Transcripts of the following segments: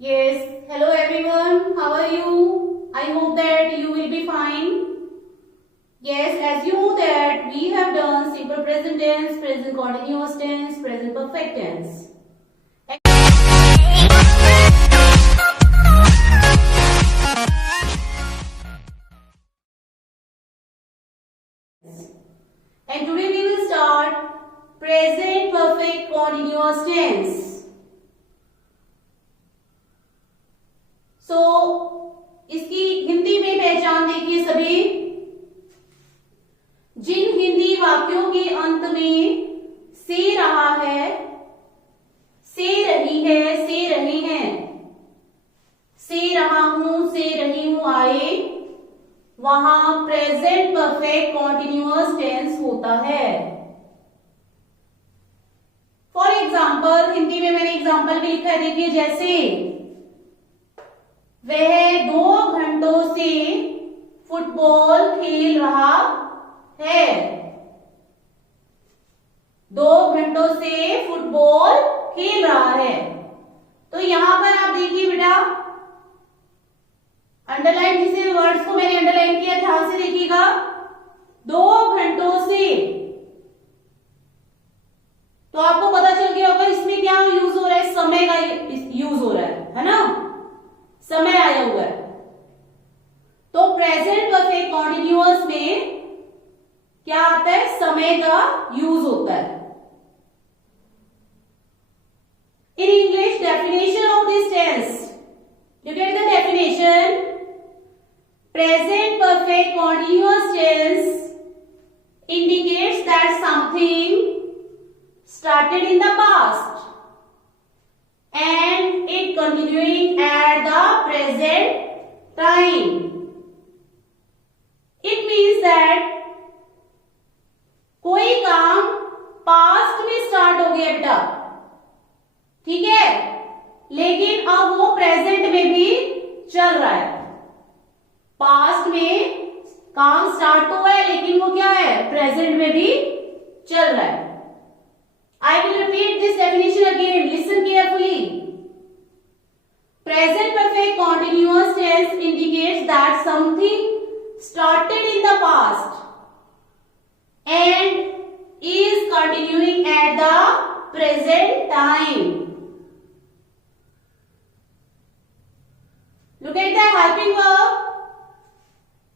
Yes, hello everyone. How are you? I hope that you will be fine. Yes, as you know that we have done simple present tense, present continuous tense, present perfect tense. And today we will start present perfect continuous tense. इसकी हिंदी में पहचान देखिए सभी। जिन हिंदी वाक्यों के अंत में से रहा है, से रही है, से रहे हैं, से रहा हूं, से रही हूं आए, वहां प्रेजेंट परफेक्ट कॉन्टिन्यूअस टेंस होता है। फॉर एग्जाम्पल, हिंदी में मैंने एग्जाम्पल भी लिखा है, देखिए जैसे वह 2 घंटों से फुटबॉल खेल रहा है। 2 घंटों से फुटबॉल खेल रहा है। तो यहां पर आप देखिए बेटा, अंडरलाइन जिस वर्ड्स को मैंने अंडरलाइन किया, ध्यान से देखिएगा। 2 घंटों से, तो आपको पता चल गया होगा इसमें क्या यूज हो रहा है, समय का यूज हो रहा है ना, समय आया हुआ है। तो प्रेजेंट परफेक्ट कॉन्टिन्यूअस में क्या आता है, समय का यूज होता है। In English definition of this tense, look at the definition. Present perfect continuous tense indicates that something started in the past and it continuing at the present time. It means that कोई काम पास्ट में स्टार्ट हो गया बेटा, ठीक है, लेकिन अब वो प्रेजेंट में भी चल रहा है। पास्ट में काम स्टार्ट हुआ है लेकिन वो क्या है, प्रेजेंट में भी चल रहा है। I will repeat this definition again. Listen carefully. Present perfect continuous tense indicates that something started in the past and is continuing at the present time. Look at the helping verb.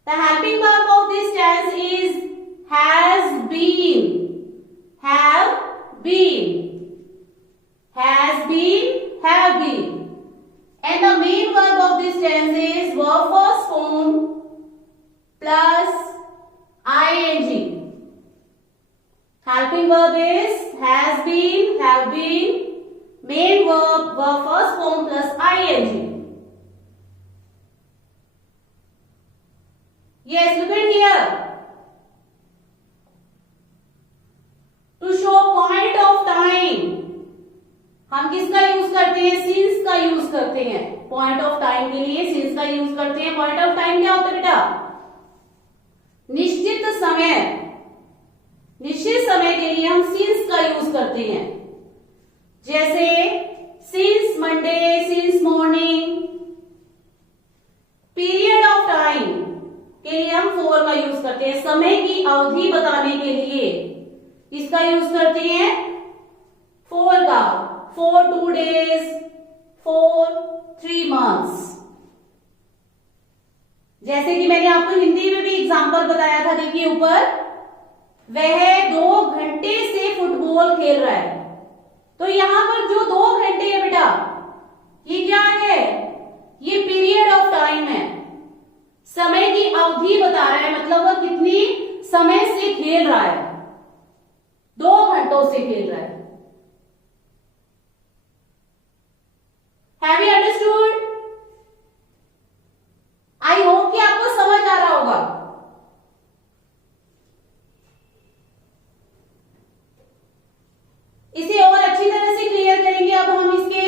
The helping verb of this tense is has been. Have been, has been, have been, and the main verb of this tense is verb first form plus ing. Helping verb is has been, have been, main verb first form plus ing. Yes, look at here. To show point of time, हम किसका यूज करते हैं, सिंस का use करते हैं। Point of time के लिए सिंस का यूज करते हैं। पॉइंट ऑफ टाइम क्या होता है बेटा, निश्चित समय। निश्चित समय के लिए हम सिंस का यूज करते हैं। जैसे since Monday, since morning. Period of time के लिए हम फॉर का यूज करते हैं। समय की अवधि बताने के लिए इसका यूज करते हैं फॉर का। फॉर 2 days, फॉर 3 months। जैसे कि मैंने आपको हिंदी में भी एग्जांपल बताया था, देखिए ऊपर, वह 2 घंटे से फुटबॉल खेल रहा है। तो यहां पर जो 2 घंटे है बेटा, ये क्या है, ये पीरियड ऑफ टाइम है। समय की अवधि बता रहा है, मतलब वह कितनी समय से खेल रहा है, 2 घंटों से खेल रहा है। Have you understood? I hope कि आपको समझ आ रहा होगा। इसे और अच्छी तरह से क्लियर करेंगे। अब हम इसके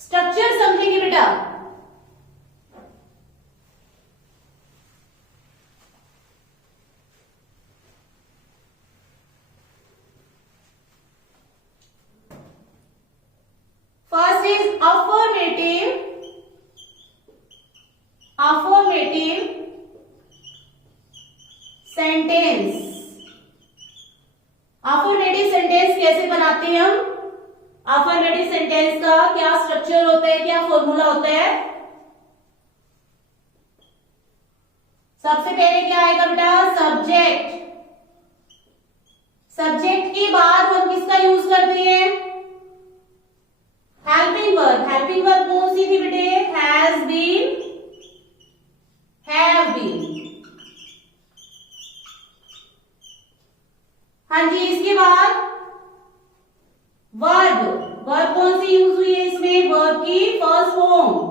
स्ट्रक्चर समझेंगे बेटा। बनाते हैं हम अफर्मेटिव सेंटेंस का, क्या स्ट्रक्चर होता है, क्या फॉर्मूला होता है। सबसे पहले क्या आएगा बेटा, सब्जेक्ट। सब्जेक्ट के बाद हम किसका यूज करते हैं, हेल्पिंग वर्ब। हेल्पिंग वर्ब कौन सी थी बेटे, हैज बीन, हैव बीन। हाँ जी, इसके बाद वर्ब। वर्ब कौन सी यूज हुई है इसमें, वर्ब की फर्स्ट फॉर्म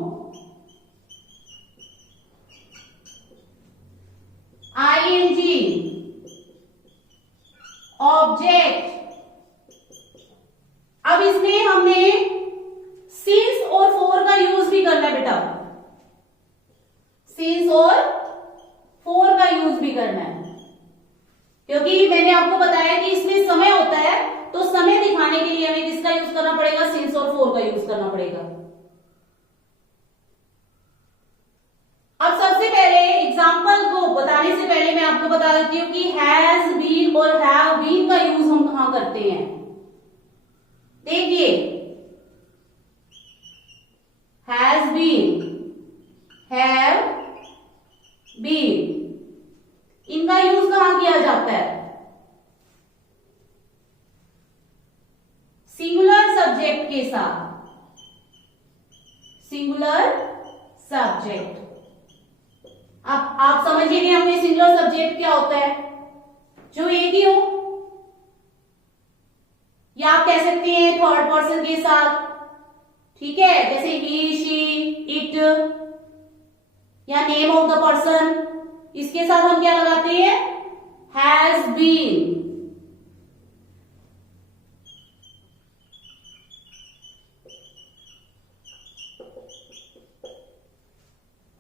आईएनजी। ऑब्जेक्ट। अब इसमें हमने सिंस और फॉर का यूज भी करना है बेटा, सिंस और फॉर का यूज भी करना है, क्योंकि मैंने आपको बताया कि इसमें समय होता है, तो समय दिखाने के लिए हमें किसका यूज करना पड़ेगा, सिंस और फॉर का यूज करना पड़ेगा। अब सबसे पहले एग्जाम्पल को बताने से पहले मैं आपको बता देती हूं कि हैज बीन और हैव बीन का यूज हम कहां करते हैं। देखिए, हैज बीन, हैव बीन, इनका यूज कहां किया जाता है, सिंगुलर सब्जेक्ट के साथ, सिंगुलर सब्जेक्ट। अब आप समझिए कि हमें सिंगुलर सब्जेक्ट क्या होता है, जो एक ही हो, या आप कह सकते हैं थर्ड पर्सन के साथ, ठीक है, जैसे ही, शी, इट या नेम ऑफ द पर्सन, इसके साथ हम क्या लगाते हैं, हैज बीन।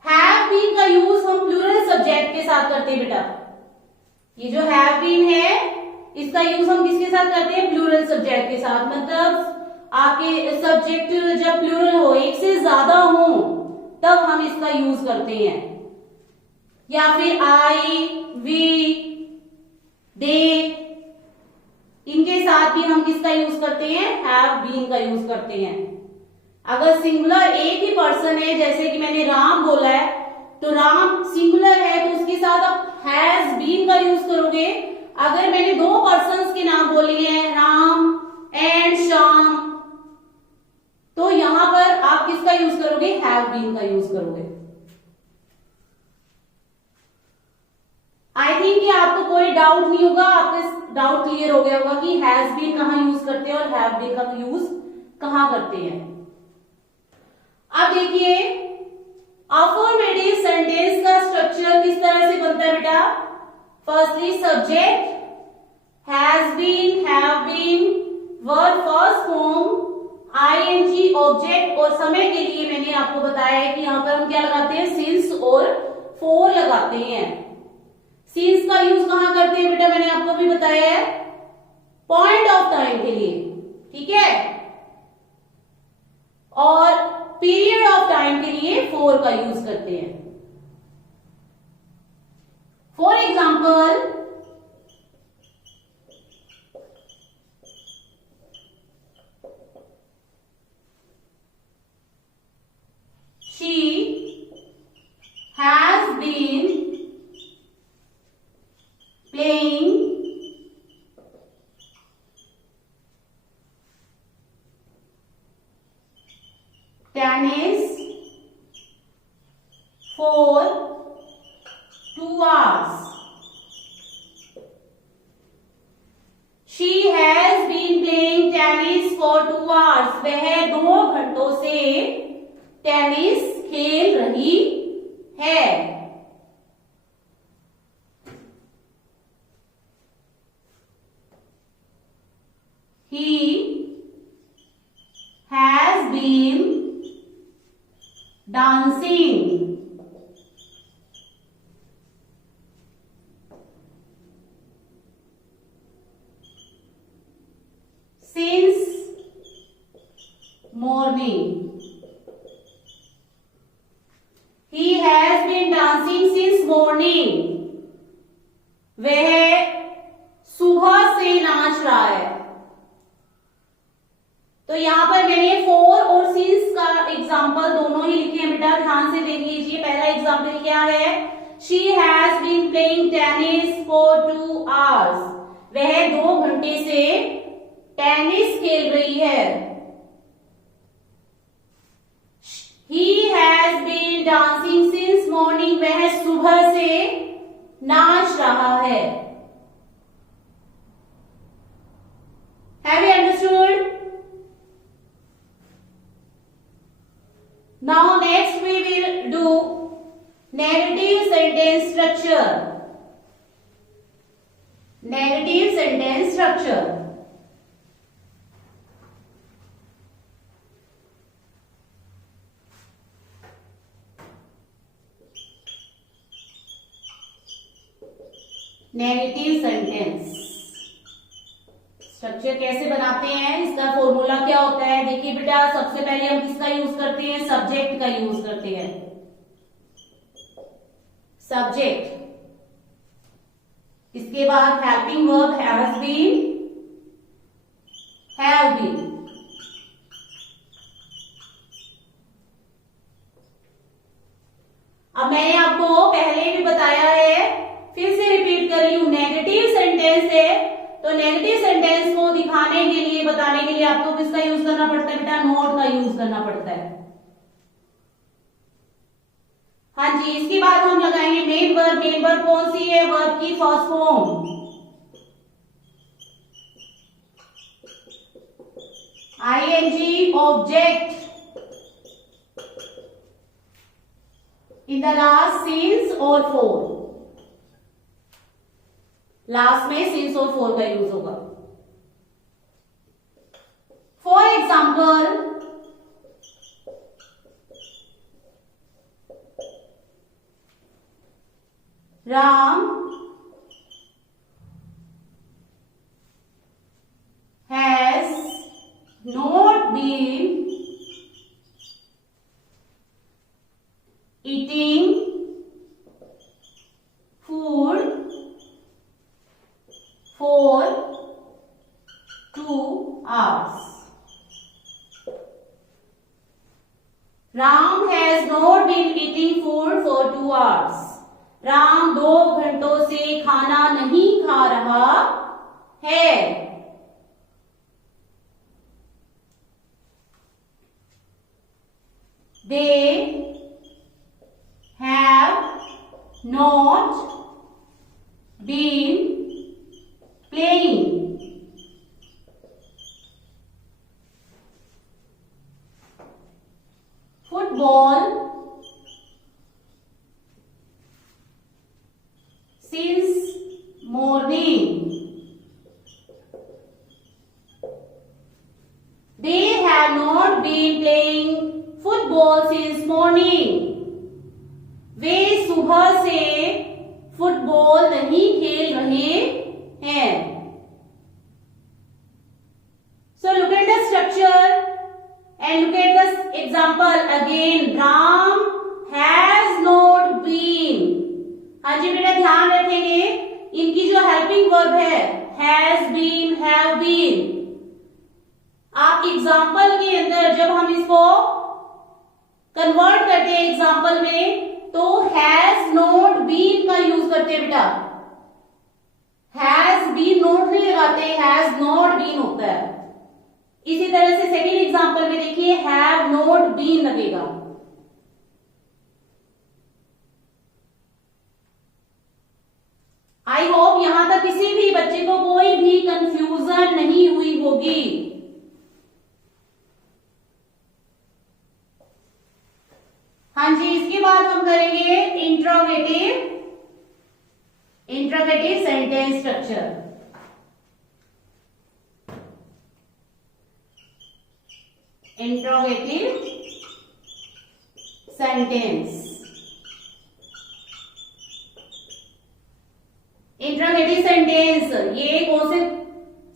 हैव बीन का यूज हम प्लूरल सब्जेक्ट के साथ करते हैं बेटा। ये जो हैव बीन है, इसका यूज हम किसके साथ करते हैं, प्लूरल सब्जेक्ट के साथ। मतलब आपके सब्जेक्ट जब प्लूरल हो, एक से ज्यादा हो, तब हम इसका यूज करते हैं। या फिर आई, वी, दे, इनके साथ भी हम किसका यूज करते हैं, हैव बीन का यूज करते हैं। अगर सिंगुलर एक ही पर्सन है, जैसे कि मैंने राम बोला है, तो राम सिंगुलर है, तो उसके साथ आप हैज बीन का यूज करोगे। अगर मैंने दो पर्सन्स के नाम बोले हैं, राम एंड श्याम, तो यहां पर आप किसका यूज करोगे, हैव बीन का यूज करोगे। आई थिंक कि आपको कोई डाउट नहीं होगा, आपके डाउट क्लियर हो गया होगा कि हैज बीन कहां यूज करते हैं और हैव बीन का यूज कहां करते हैं। अब देखिए, अफर्मेटिव सेंटेंस का स्ट्रक्चर किस तरह से बनता है बेटा। Firstly subject, has been, have been, verb first form, ING, object, और समय के लिए मैंने आपको बताया है कि यहां पर हम क्या लगाते हैं, सिंस और फॉर लगाते हैं। सिंस का यूज कहां करते हैं बेटा, मैंने आपको भी बताया है, पॉइंट ऑफ टाइम के लिए, ठीक है, और पीरियड ऑफ टाइम के लिए फॉर का यूज करते हैं। For example, she has been playing tennis for 2 hours. She has been playing tennis for 2 hours. वह 2 घंटों से टेनिस खेल रही है। He has been dancing since morning. He has been dancing since morning. वह सुबह से नाच रहा है। क्या है? She has been playing tennis for 2 hours. वह 2 घंटे से टेनिस खेल रही है. He has been dancing since morning. वह सुबह से नाच रहा है. Have you understood? Now next we will do negative sentence structure. Negative sentence structure. Negative sentence structure कैसे बनाते हैं, इसका फॉर्मूला क्या होता है? देखिए बेटा, सबसे पहले हम किसका यूज करते हैं? सब्जेक्ट का यूज करते हैं. सब्जेक्ट, इसके बाद helping verb has been, have been. अब मैंने आपको पहले भी बताया है, फिर से रिपीट कर रही हूं. नेगेटिव सेंटेंस है तो नेगेटिव सेंटेंस को दिखाने के लिए, बताने के लिए आपको किसका यूज करना पड़ता है बेटा? नोट का यूज करना पड़ता है. हाँ जी. इसके बाद हम लगाएंगे मेन वर्ब. मेन वर्ब कौन सी है? वर्ब की first form ing, object in the last since और फोर. लास्ट में सिंस और फोर का यूज होगा. For example, Ram has not been eating food for 2 hours. Ram has not been eating food for 2 hours. राम 2 घंटों से खाना नहीं खा रहा है. They have not been playing football since morning. They have not been playing football since morning. वे सुबह से फुटबॉल नहीं खेल रहे हैं. So look at the structure and look at the example again. Ram has not been. हाँ जी बेटा, ध्यान रखेंगे इनकी जो हेल्पिंग वर्ब है has been, have been. आप एग्जाम्पल के अंदर जब हम इसको कन्वर्ट करते हैं एग्जाम्पल में, तो हैज नॉट बीन का यूज करते हैं बेटा. हैज बीन नोट नहीं लगाते, हैज नॉट बीन होता है. इसी तरह से सेकेंड एग्जांपल में देखिए, हैव नॉट बीन लगेगा. आई होप यहां तक किसी भी बच्चे को कोई भी कंफ्यूजन नहीं हुई होगी. हाँ जी. इसके बाद हम करेंगे interrogative sentence structure. Interrogative sentence. Interrogative sentence ये कौन से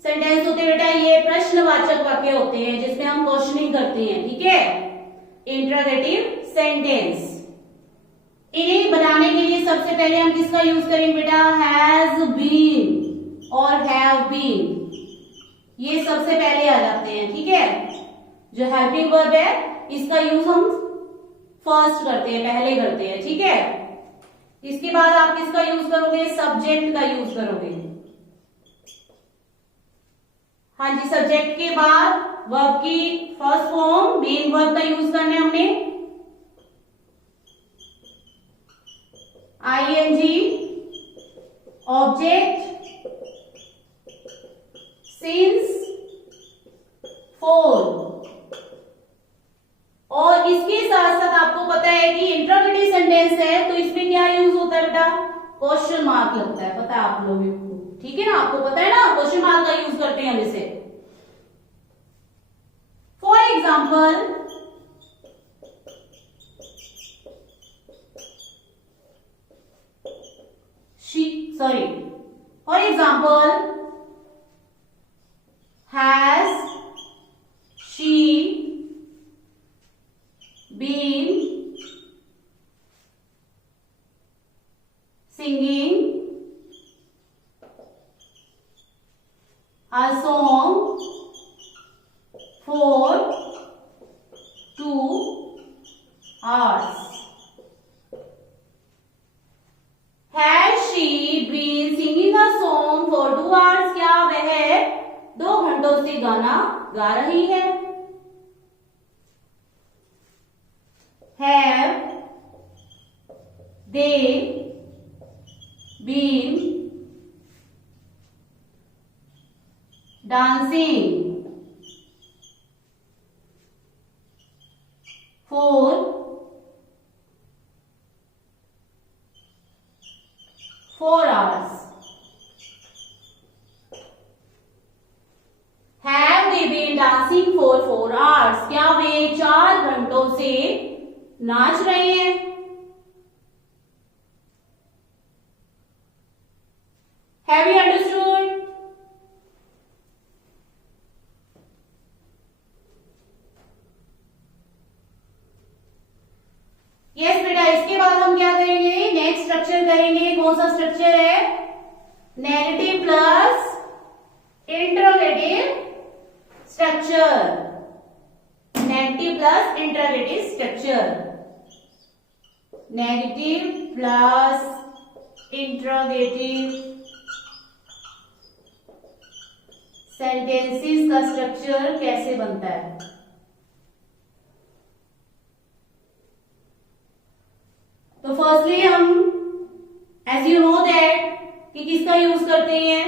सेंटेंस होते हैं बेटा? ये प्रश्नवाचक वाक्य होते हैं जिसमें हम क्वेश्चनिंग करते हैं. ठीक है, इंट्रोगेटिव सेंटेंस. इन्हें बनाने के लिए सबसे पहले हम किसका यूज करेंगे बेटा? हैज बीन और हैव बीन. ये सबसे पहले आ जाते हैं. ठीक है, जो हेल्पिंग वर्ब है इसका यूज हम फर्स्ट करते हैं, पहले करते हैं. ठीक है, इसके बाद आप किसका यूज करोगे? सब्जेक्ट का यूज करोगे। हाँ जी, सब्जेक्ट के बाद वर्ब की फर्स्ट फॉर्म मेन वर्ब का यूज करना है हमने। ING, object, since, for. और इसके साथ साथ आपको पता है कि इंट्रोगेटिव सेंटेंस है तो इसमें क्या यूज होता है बेटा? क्वेश्चन मार्क लगता है, पता है आप लोगों को, ठीक है ना? आपको पता है ना, क्वेश्चन मार्क का यूज करते हैं हम इसे। For example, for example, has she been singing a song for 2 hours? Has she been singing a song for 2 hours? क्या वह 2 घंटों से गाना गा रही है? Have they been dancing for 4 hours? Have they been dancing for 4 hours? क्या वे 4 घंटों से नाच रहे हैं? Have you understood? यस बेटा, इसके बाद हम क्या करेंगे? नेक्स्ट स्ट्रक्चर करेंगे। कौन सा स्ट्रक्चर है? Negative plus interrogative structure. Negative plus interrogative structure. Negative plus interrogative sentences का स्ट्रक्चर कैसे बनता है? तो फर्स्टली हम एज यू नो दैट कि किसका यूज करते हैं?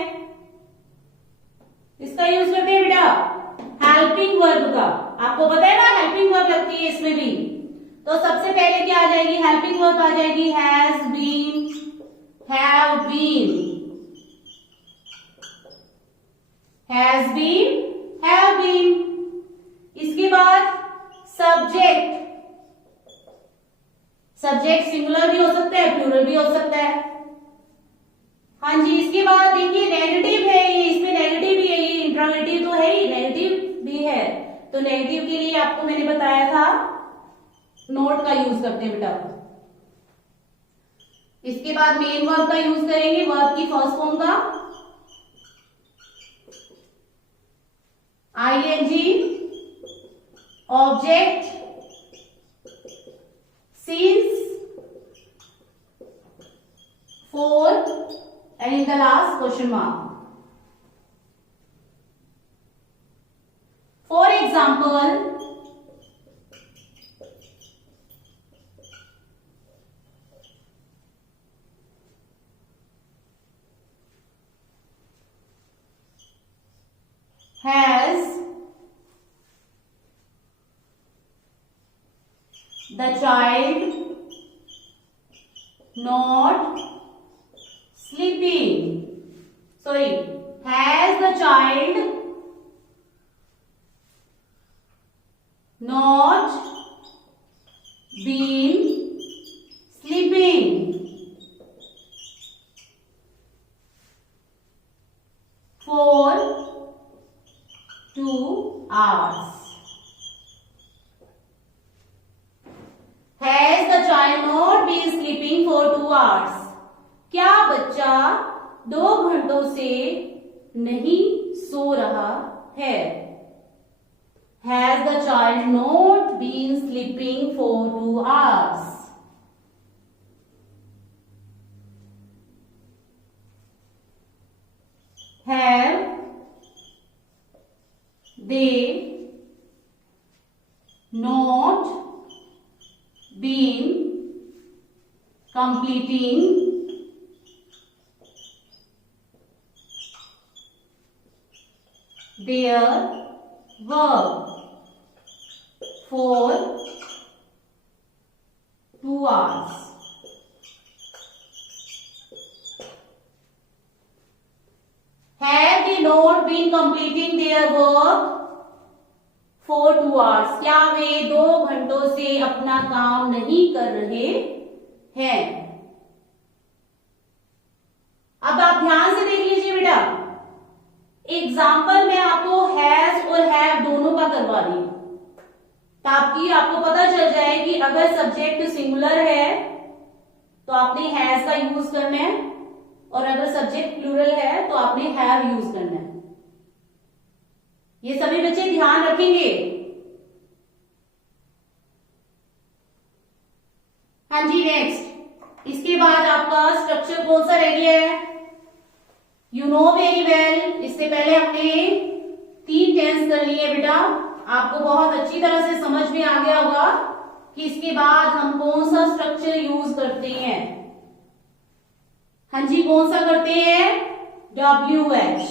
इसका यूज करते हैं बेटा हेल्पिंग वर्ब का। आपको पता है ना, हेल्पिंग वर्ब लगती है इसमें भी। तो सबसे पहले क्या आ जाएगी? हेल्पिंग वर्ब आ जाएगी has been, have been, has been, have been. इसके बाद सब्जेक्ट। सब्जेक्ट सिंगुलर भी हो सकता है, प्लूरल भी हो सकता है। हाँ जी, इसके बाद देखिए नेगेटिव है ये, इसमें नेगेटिव भी है, ये इंट्रोगेटिव तो है ही, नेगेटिव भी है। तो नेगेटिव के लिए आपको मैंने बताया था नोट का यूज करते हैं बेटा। इसके बाद मेन वर्ब का यूज करेंगे, वर्ब की फर्स्ट फॉर्म का ING, object, since, for, and in the last question mark. For example, has the child not sleeping? Sorry, has the child not been sleeping for 2 hours? Has the child not been sleeping for 2 hours? क्या बच्चा 2 घंटों से नहीं सो रहा है? Has the child not been sleeping for 2 hours? have they not been completing their work for 2 hours? Have they not been completing their work for 2 hours? क्या वे 2 घंटों से अपना काम नहीं कर रहे हैं? अब आप ध्यान से देख लीजिए बेटा, एग्जाम्पल मैं आपको हैज और हैव दोनों का करवा दी, ताकि आपको पता चल जाए कि अगर सब्जेक्ट सिंगुलर है तो आपने हैज का यूज करना है, और अगर सब्जेक्ट प्लूरल है तो आपने हैव यूज करना है। ये सभी बच्चे ध्यान रखेंगे। हाँ जी, नेक्स्ट इसके बाद आपका स्ट्रक्चर कौन सा रह गया है? You know very well. इससे पहले हमने 3 टेंस कर लिए बेटा, आपको बहुत अच्छी तरह से समझ में आ गया होगा कि इसके बाद हम कौन सा स्ट्रक्चर यूज करते हैं। हाँ जी, कौन सा करते हैं? WH।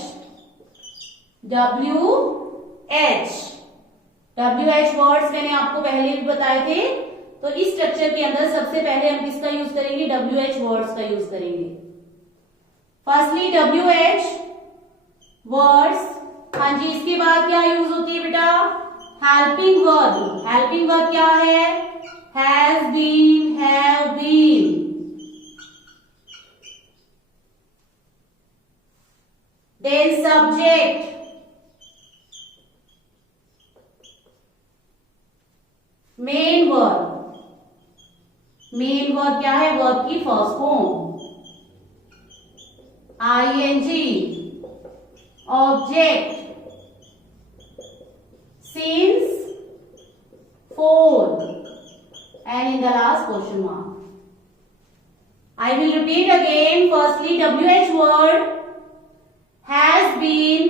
WH वर्ड्स मैंने आपको पहले भी बताए थे, तो इस स्ट्रक्चर के अंदर सबसे पहले हम किसका यूज करेंगे? WH वर्ड्स का यूज करेंगे। Firstly WH words. हाँ जी, इसके बाद क्या यूज होती है बेटा? Helping verb. हेल्पिंग वर्ब क्या है? Has been, have been. Then subject, main verb. Main verb क्या है? वर्ब की first form. ING, object, since, for, and in the last question mark. I will repeat again. Firstly, WH word, has been,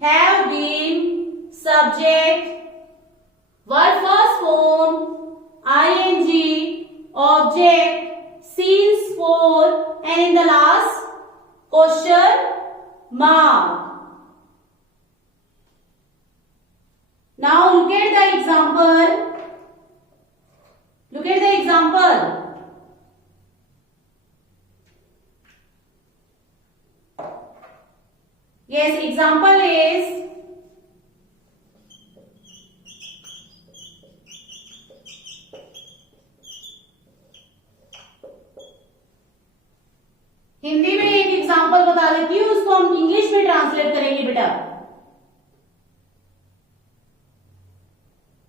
have been, subject, verb first form, ING, object, since, for, and in the last question mark. Now look at the example. Look at the example. Yes, example is Hindi में एक एग्जाम्पल बता देती हूँ, उसको हम इंग्लिश में ट्रांसलेट करेंगे बेटा।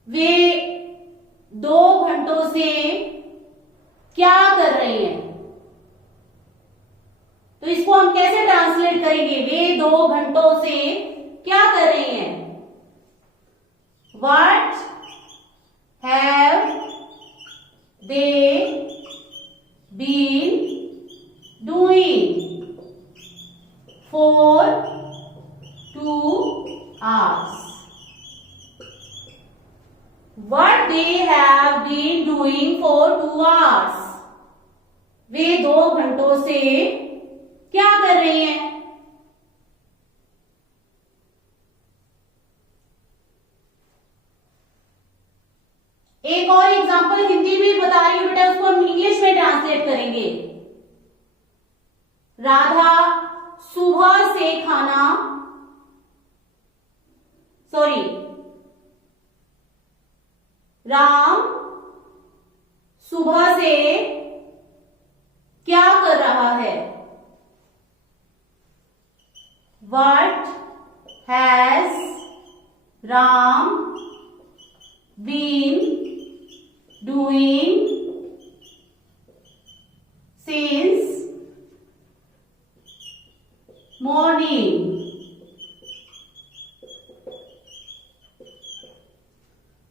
वे 2 घंटों से क्या कर रहे हैं? तो इसको हम कैसे ट्रांसलेट करेंगे? वे 2 घंटों से क्या कर रहे हैं? What have they been doing for 2 hours? What they have been doing for 2 hours? वे 2 घंटों से क्या कर रहे हैं? एक और एग्जांपल हिंदी में बता रही हूं बेटा, उसको हम इंग्लिश में ट्रांसलेट करेंगे। राधा सुबह से खाना, सॉरी, राम सुबह से क्या कर रहा है? What has Ram been doing since morning?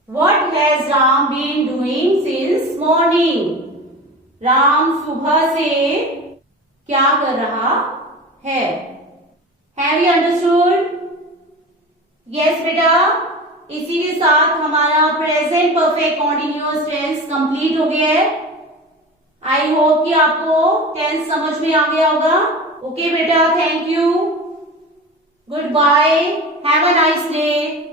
What has Ram been doing since morning? Ram सुबह से क्या कर रहा है? Have you understood? यस बेटा, इसी के साथ हमारा present perfect continuous tense complete हो गया है। आई होप कि आपको टेंस समझ में आ गया होगा। ओके बेटा, thank you, good bye, have a nice day.